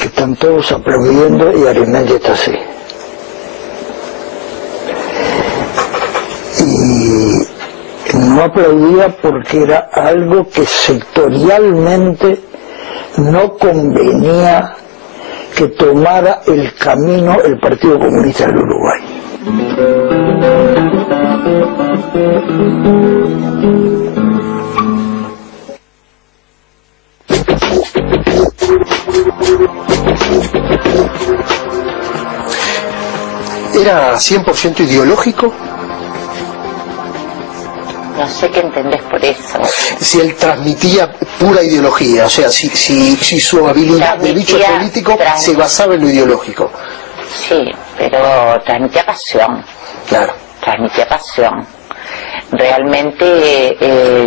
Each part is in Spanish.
que están todos aplaudiendo y Arismendi está así. Y no aplaudía porque era algo que sectorialmente no convenía que tomara el camino el Partido Comunista del Uruguay. ¿Era 100% ideológico? No sé qué entendés por eso. Si él transmitía pura ideología, o sea, si su habilidad de bicho político se basaba en lo ideológico. Sí, pero transmitía pasión. Claro. Transmitía pasión. Realmente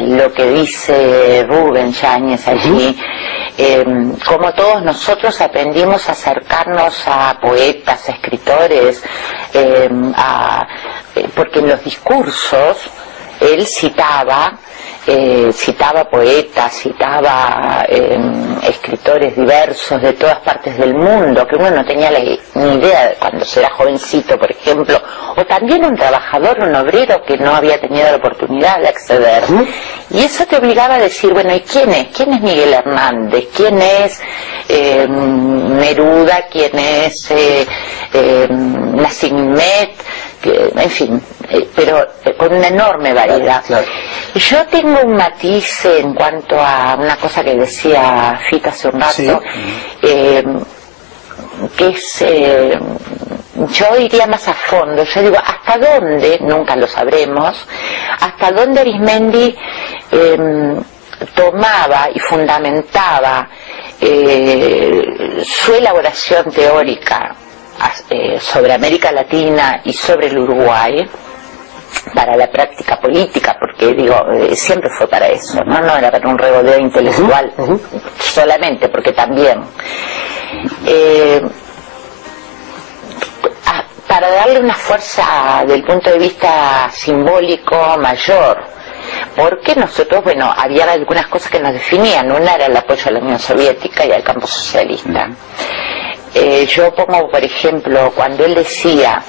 lo que dice Rubén Yáñez allí, como todos nosotros aprendimos a acercarnos a poetas, a escritores, porque en los discursos él citaba poetas, citaba escritores diversos de todas partes del mundo, que uno no tenía ni idea de cuando era jovencito, por ejemplo, o también un trabajador, un obrero que no había tenido la oportunidad de acceder. Y eso te obligaba a decir, bueno, ¿y quién es? ¿Quién es Miguel Hernández? ¿Quién es Neruda? ¿Quién es Nassim-Nimet? En fin, pero con una enorme variedad. Claro. Yo tengo un matiz en cuanto a una cosa que decía Fito hace un rato, sí. Que es, yo iría más a fondo. Yo digo, ¿hasta dónde? Nunca lo sabremos. ¿Hasta dónde Arismendi tomaba y fundamentaba su elaboración teórica sobre América Latina y sobre el Uruguay para la práctica política, porque digo, siempre fue para eso, no era para un regodeo intelectual solamente, porque también para darle una fuerza del punto de vista simbólico mayor, porque nosotros, bueno, había algunas cosas que nos definían. Una era el apoyo a la Unión Soviética y al campo socialista. Yo pongo, por ejemplo, cuando él decía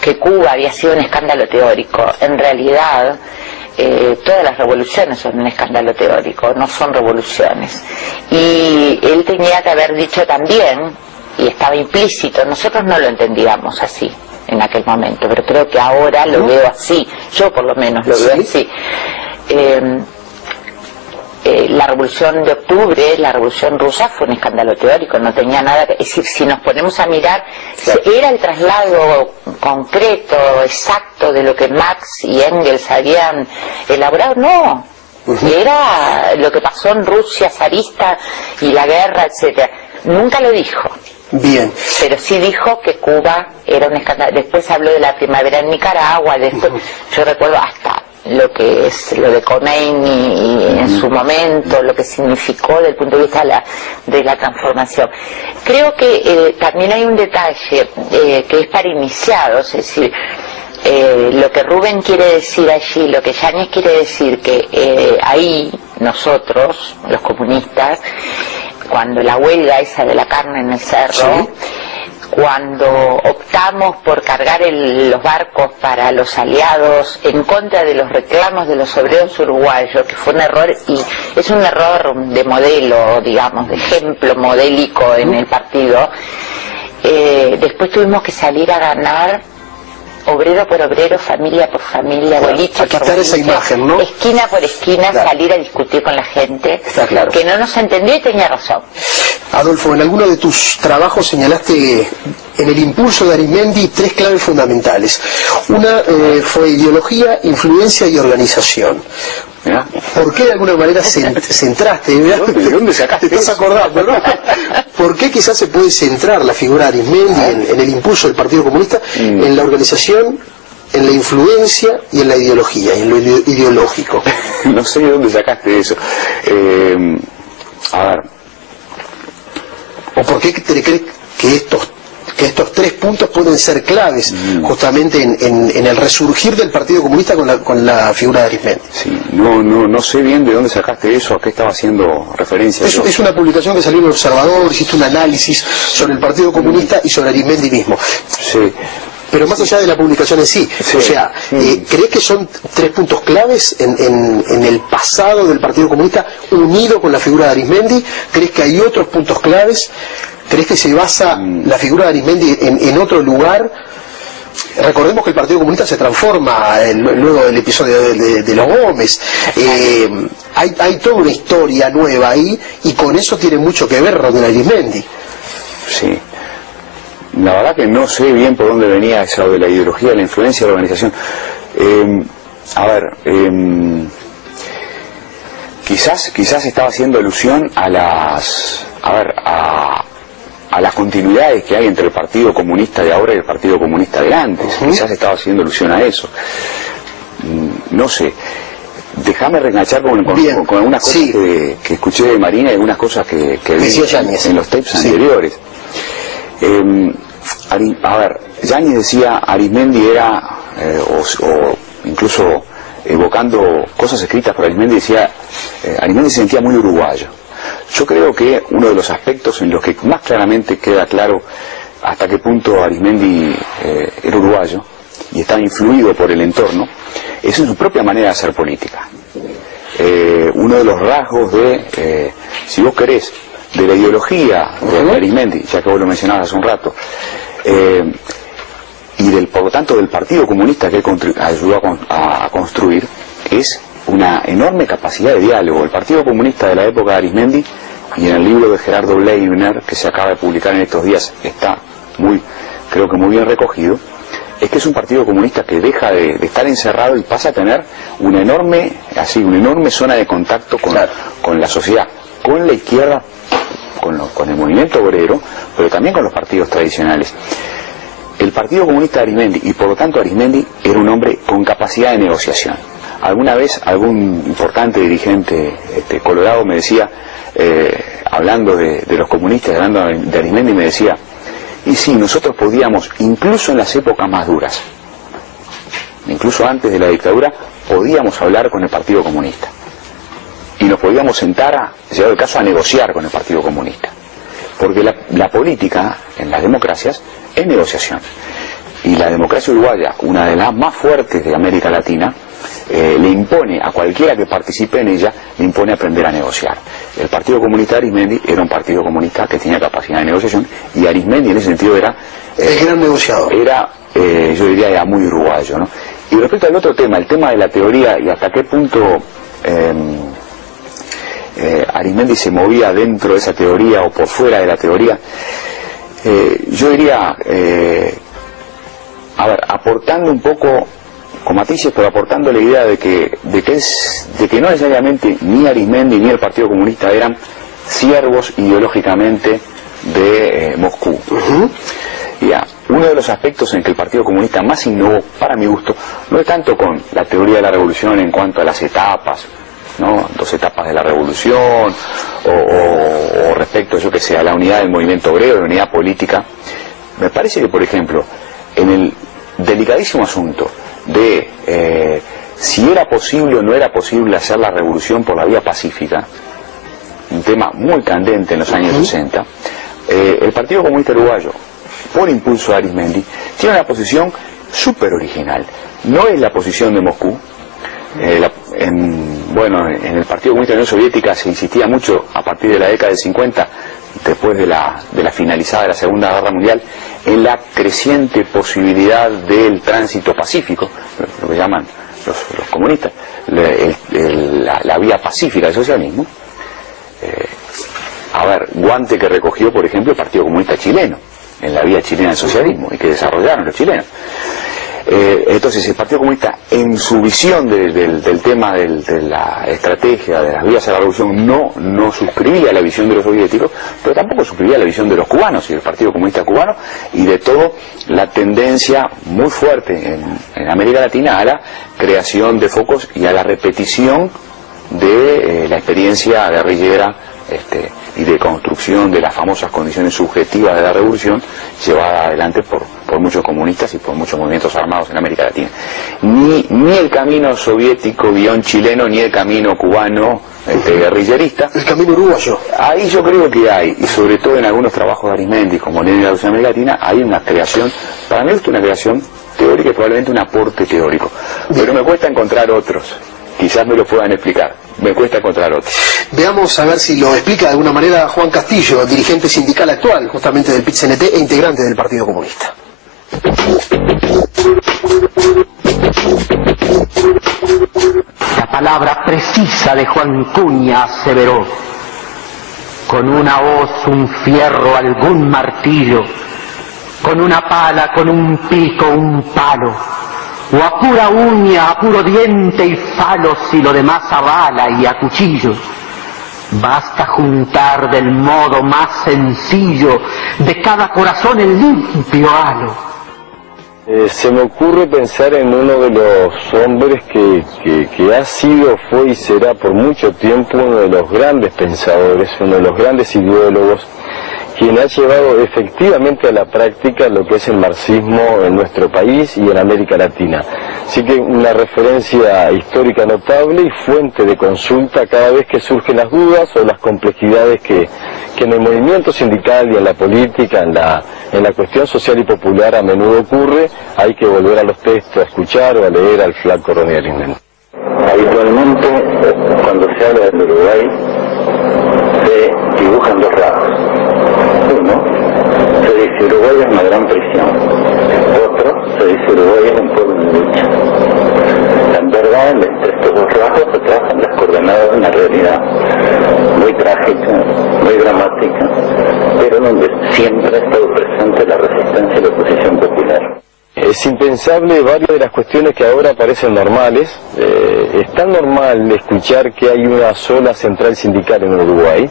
que Cuba había sido un escándalo teórico, en realidad todas las revoluciones son un escándalo teórico, no son revoluciones. Y él tenía que haber dicho también, y estaba implícito, nosotros no lo entendíamos así en aquel momento, pero creo que ahora lo veo así, yo por lo menos lo veo así. La revolución de octubre, la revolución rusa, fue un escándalo teórico, no tenía nada que... Es decir, si nos ponemos a mirar, ¿era el traslado concreto, exacto de lo que Marx y Engels habían elaborado? No. Era lo que pasó en Rusia zarista y la guerra, etcétera. Nunca lo dijo. Bien. Pero sí dijo que Cuba era un escándalo. Después habló de la primavera en Nicaragua, después, yo recuerdo hasta lo que es lo de Khomeini en su momento, lo que significó desde el punto de vista de la transformación. Creo que también hay un detalle que es para iniciados, es decir, lo que Rubén quiere decir allí, lo que Yáñez quiere decir, que ahí nosotros, los comunistas, cuando la huelga esa de la carne en el cerro, cuando optamos por cargar los barcos para los aliados en contra de los reclamos de los obreros uruguayos, que fue un error, y es un error de modelo, digamos, de ejemplo modélico en el partido, después tuvimos que salir a ganar obrero por obrero, familia por familia, boliche por boliche, esa imagen, ¿no? Esquina por esquina, salir a discutir con la gente, que no nos entendía y tenía razón. Adolfo, en alguno de tus trabajos señalaste en el impulso de Arismendi 3 claves fundamentales. Una fue ideología, influencia y organización. ¿Por qué de alguna manera centraste? ¿De dónde sacaste? ¿Te estás acordando, no? ¿Por qué quizás se puede centrar la figura de Arismendi en el impulso del Partido Comunista en la organización, en la influencia y en la ideología, y en lo ideológico? No sé de dónde sacaste eso. A ver. ¿O por qué te crees que estos que estos 3 puntos pueden ser claves justamente en el resurgir del Partido Comunista con la figura de Arizmendi. Sí, no sé bien de dónde sacaste eso, a qué estaba haciendo referencia. Es una publicación que salió en El Observador, hiciste un análisis sobre el Partido Comunista y sobre Arizmendi mismo. Sí. Pero más allá de la publicación en sí, o sea, ¿crees que son 3 puntos claves en el pasado del Partido Comunista unido con la figura de Arizmendi? ¿Crees que hay otros puntos claves? ¿Crees que se basa la figura de Arizmendi en otro lugar? Recordemos que el Partido Comunista se transforma luego del episodio de los Gómez. Hay toda una historia nueva ahí y con eso tiene mucho que ver Rodney Arizmendi. Sí. La verdad que no sé bien por dónde venía eso de la ideología, de la influencia de la organización. Quizás estaba haciendo alusión a las continuidades que hay entre el Partido Comunista de ahora y el Partido Comunista de antes. Quizás estaba haciendo alusión a eso. No sé. Déjame reenganchar con algunas cosas que escuché de Marina y algunas cosas que vi en los tapes anteriores. Yáñez decía Arizmendi era, o incluso evocando cosas escritas por Arizmendi, decía Arizmendi se sentía muy uruguayo. Yo creo que uno de los aspectos en los que más claramente queda claro hasta qué punto Arizmendi era uruguayo y estaba influido por el entorno es en su propia manera de hacer política. Uno de los rasgos de, si vos querés, de la ideología de Arizmendi, ya que vos lo mencionabas hace un rato, y por lo tanto del Partido Comunista que él ayudó a construir, es una enorme capacidad de diálogo. El Partido Comunista de la época de Arizmendi, y en el libro de Gerardo Leibner, que se acaba de publicar en estos días, está creo que muy bien recogido, es que es un Partido Comunista que deja de estar encerrado y pasa a tener una enorme zona de contacto con la sociedad, con la izquierda, con el movimiento obrero, pero también con los partidos tradicionales. El Partido Comunista de Arizmendi, y por lo tanto Arizmendi, era un hombre con capacidad de negociación. Alguna vez algún importante dirigente colorado me decía, hablando de los comunistas, hablando de Arizmendi, me decía, y sí, nosotros podíamos, incluso en las épocas más duras, incluso antes de la dictadura, podíamos hablar con el Partido Comunista. Y nos podíamos sentar, llegado el caso, a negociar con el Partido Comunista. Porque la política, en las democracias, es negociación. Y la democracia uruguaya, una de las más fuertes de América Latina, le impone a cualquiera que participe en ella, le impone aprender a negociar. El Partido Comunista de Arizmendi era un partido comunista que tenía capacidad de negociación, y Arizmendi en ese sentido era... el gran negociador. Yo diría, era muy uruguayo, ¿no? Y respecto al otro tema, el tema de la teoría y hasta qué punto... Arizmendi se movía dentro de esa teoría o por fuera de la teoría, yo diría, aportando un poco, con matices, pero aportando la idea de que no necesariamente ni Arizmendi ni el Partido Comunista eran siervos ideológicamente de Moscú. Uno de los aspectos en que el Partido Comunista más innovó, para mi gusto, no es tanto con la teoría de la revolución en cuanto a las etapas, ¿no? 2 etapas de la revolución, o respecto, yo que sé, a la unidad del movimiento obrero, la unidad política. Me parece que, por ejemplo, en el delicadísimo asunto de si era posible o no era posible hacer la revolución por la vía pacífica, un tema muy candente en los años 60, el Partido Comunista Uruguayo, por impulso de Arizmendi, tiene una posición súper original. No es la posición de Moscú. En el Partido Comunista de la Unión Soviética se insistía mucho a partir de la década del 50, después de la finalizada de la Segunda Guerra Mundial, en la creciente posibilidad del tránsito pacífico, lo que llaman los comunistas, la vía pacífica del socialismo. Guante que recogió, por ejemplo, el Partido Comunista chileno, en la vía chilena del socialismo, y que desarrollaron los chilenos. Entonces el Partido Comunista, en su visión del tema de la estrategia de las vías a la revolución, no suscribía la visión de los soviéticos, pero tampoco suscribía la visión de los cubanos y del Partido Comunista cubano, y de todo la tendencia muy fuerte en América Latina a la creación de focos y a la repetición de la experiencia guerrillera y de construcción construcción de las famosas condiciones subjetivas de la revolución llevada adelante por muchos comunistas y por muchos movimientos armados en América Latina. Ni el camino soviético chileno, ni el camino cubano guerrillerista. El camino uruguayo. Ahí yo creo que hay, y sobre todo en algunos trabajos de Arismendi, como en la América Latina, hay una creación, para mí es una creación teórica y probablemente un aporte teórico. Pero me cuesta encontrar otros. Quizás me lo puedan explicar. Me cuesta encontrar otros. Veamos a ver si lo explica de alguna manera Juan Castillo, dirigente sindical actual, justamente del PIT-CNT e integrante del Partido Comunista. La palabra precisa de Juan Cuña aseveró: con una hoz, un fierro, algún martillo, con una pala, con un pico, un palo, o a pura uña, a puro diente y falo, si lo demás a bala y a cuchillo. Basta juntar del modo más sencillo de cada corazón el limpio halo. Se me ocurre pensar en uno de los hombres que ha sido, fue y será por mucho tiempo uno de los grandes pensadores, uno de los grandes ideólogos, quien ha llevado efectivamente a la práctica lo que es el marxismo en nuestro país y en América Latina. Así que una referencia histórica notable y fuente de consulta cada vez que surgen las dudas o las complejidades que en el movimiento sindical y en la política, en la cuestión social y popular a menudo ocurre. Hay que volver a los textos, a escuchar o a leer al flaco Ronnie Arismendi. Habitualmente, cuando se habla del Uruguay, se dibujan dos rasgos. Uno, se dice Uruguay es una gran prisión. Otro, se dice Uruguay es un pueblo en lucha. En verdad, entre estos dos rasgos se trazan las coordenadas de una realidad muy trágica, muy dramática, pero donde siempre ha estado presente la resistencia y la oposición popular. Es impensable varias de las cuestiones que ahora parecen normales. Es tan normal escuchar que hay una sola central sindical en Uruguay.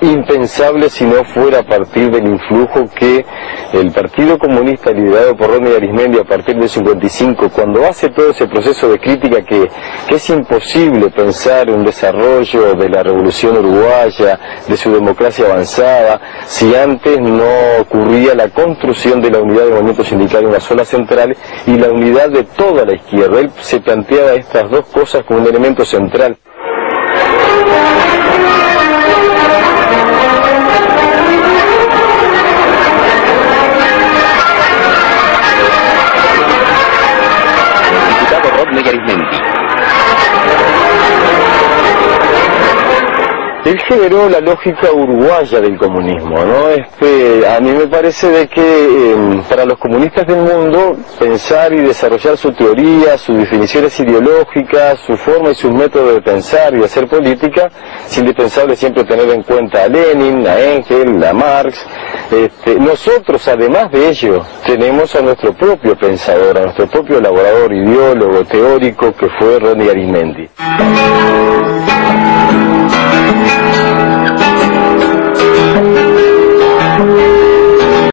Impensable si no fuera a partir del influjo que el Partido Comunista liderado por Ronnie Arismendi a partir del 55, cuando hace todo ese proceso de crítica que es imposible pensar un desarrollo de la revolución uruguaya, de su democracia avanzada, si antes no ocurría la construcción de la unidad del movimiento sindical en una sola central y la unidad de toda la izquierda. Él se planteaba estas dos cosas como un elemento central. Él generó la lógica uruguaya del comunismo, ¿no? A mí me parece de que para los comunistas del mundo pensar y desarrollar su teoría, sus definiciones ideológicas, su forma y sus métodos de pensar y de hacer política, es indispensable siempre tener en cuenta a Lenin, a Engels, a Marx. Nosotros, además de ello, tenemos a nuestro propio pensador, a nuestro propio elaborador, ideólogo, teórico, que fue Ronnie Arismendi.